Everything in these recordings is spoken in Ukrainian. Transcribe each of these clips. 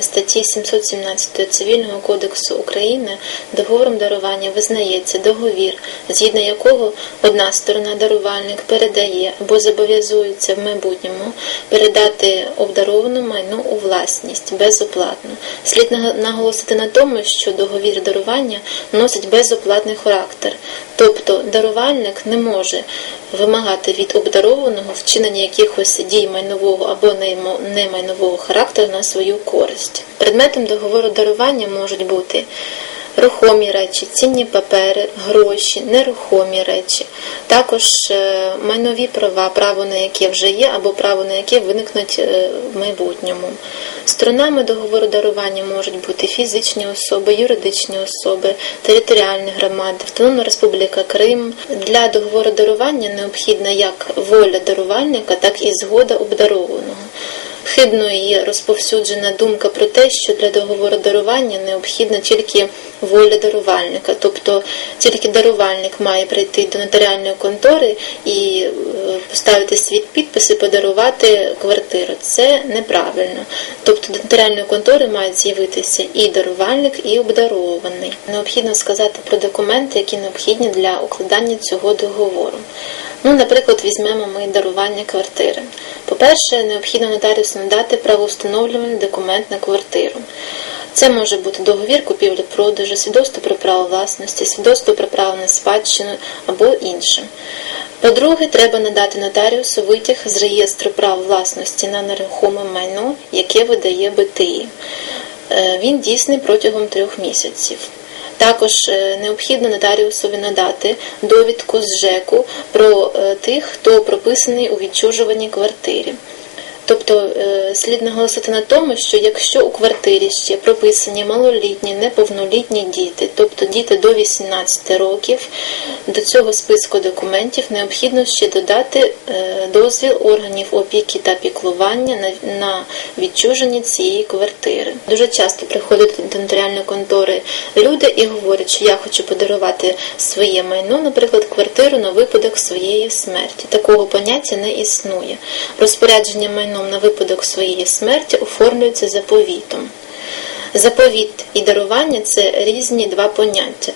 статті 717 Цивільного кодексу України договором дарування визнається договір, згідно якого одна сторона дарувальник передає або зобов'язується в майбутньому передати обдаровану майно у власність безоплатно. Слід наголосити на тому, що договір дарування носить безоплатний характер, тобто дарувальник не може вимагати від обдарованого вчинення якихось дій майнового або немайнового характеру на свою користь. Предметом договору дарування можуть бути рухомі речі, цінні папери, гроші, нерухомі речі, також е, майнові права, право на яке вже є, або право на яке виникнуть е, в майбутньому. Сторонами договору дарування можуть бути фізичні особи, юридичні особи, територіальні громади, Автономна Республіка Крим. Для договору дарування необхідна як воля дарувальника, так і згода обдарованого. Хибною є розповсюджена думка про те, що для договору дарування необхідна тільки воля дарувальника, тобто тільки дарувальник має прийти до нотаріальної контори і е, поставити свій підпис і подарувати квартиру. Це неправильно. Тобто до нотаріальної контори мають з'явитися і дарувальник, і обдарований. Необхідно сказати про документи, які необхідні для укладання цього договору. Ну, наприклад, візьмемо ми дарування квартири. По-перше, необхідно нотаріусу надати правовстановлювальний документ на квартиру. Це може бути договір купівлі-продажу, свідоцтво про право власності, свідоцтво про право на спадщину або інше. По-друге, треба надати нотаріусу витяг з реєстру прав власності на нерухоме майно, яке видає БТІ. Е, Він дійсний протягом трьох місяців. Також е, необхідно нотаріусові надати довідку з ЖЕКу про е, тих, хто прописаний у відчужуваній квартирі. Тобто е, слід наголосити на тому, що якщо у квартирі ще прописані малолітні, неповнолітні діти, тобто діти до 18 років, до цього списку документів необхідно ще додати е, дозвіл органів опіки та піклування на, відчуження цієї квартири. Дуже часто приходять до нотаріальної контори люди і говорять, що я хочу подарувати своє майно, наприклад, квартиру на випадок своєї смерті. Такого поняття не існує. Розпорядження майном на випадок своєї смерті оформлюється заповітом. Заповіт і дарування це різні два поняття.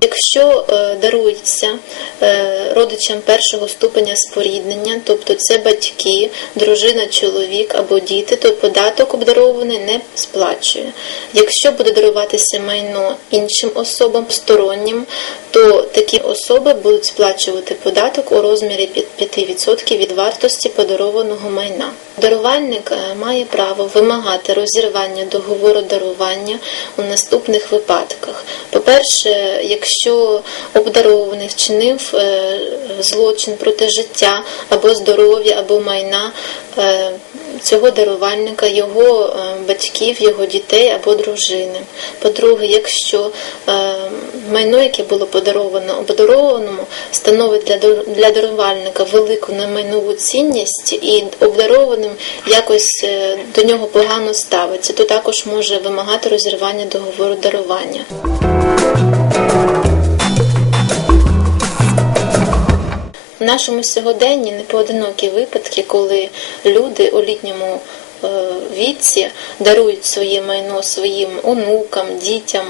Якщо е, дарується е, родичам першого ступеня споріднення, тобто це батьки, дружина, чоловік або діти, то податок обдарований не сплачує. Якщо буде даруватися майно іншим особам стороннім, то такі особи будуть сплачувати податок у розмірі 5% від вартості подарованого майна. Дарувальник е, має право вимагати розірвання договору дарування у наступних випадках. По-перше, якщо обдарований вчинив е, злочин проти життя або здоров'я, або майна е, цього дарувальника, його е, батьків, його дітей або дружини. По-друге, якщо майно, яке було подаровано обдарованому, становить для дар- для дарувальника велику немайнову цінність і обдарованим якось до нього погано ставиться, то також може вимагати розірвання договору дарування. Нашому сьогоденні непоодинокі випадки, коли люди у літньому віці дарують своє майно своїм онукам, дітям,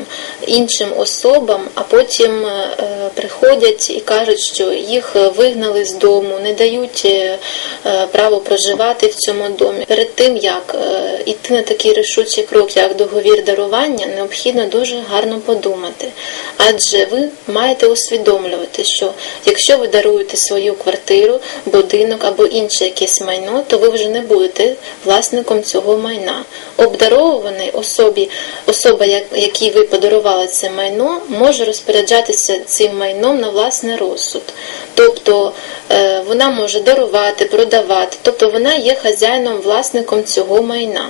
іншим особам, а потім е, приходять і кажуть, що їх вигнали з дому, не дають е, е, право проживати в цьому домі. Перед тим як е, йти на такий рішучий крок, як договір дарування, необхідно дуже гарно подумати. Адже ви маєте усвідомлювати, що якщо ви даруєте свою квартиру, будинок або інше якесь майно, то ви вже не будете власником цього майна. Обдарований особі, особа, якій ви подарували це майно, може розпоряджатися цим майном на власний розсуд. Тобто е, вона може дарувати, продавати, тобто вона є хазяїном, власником цього майна.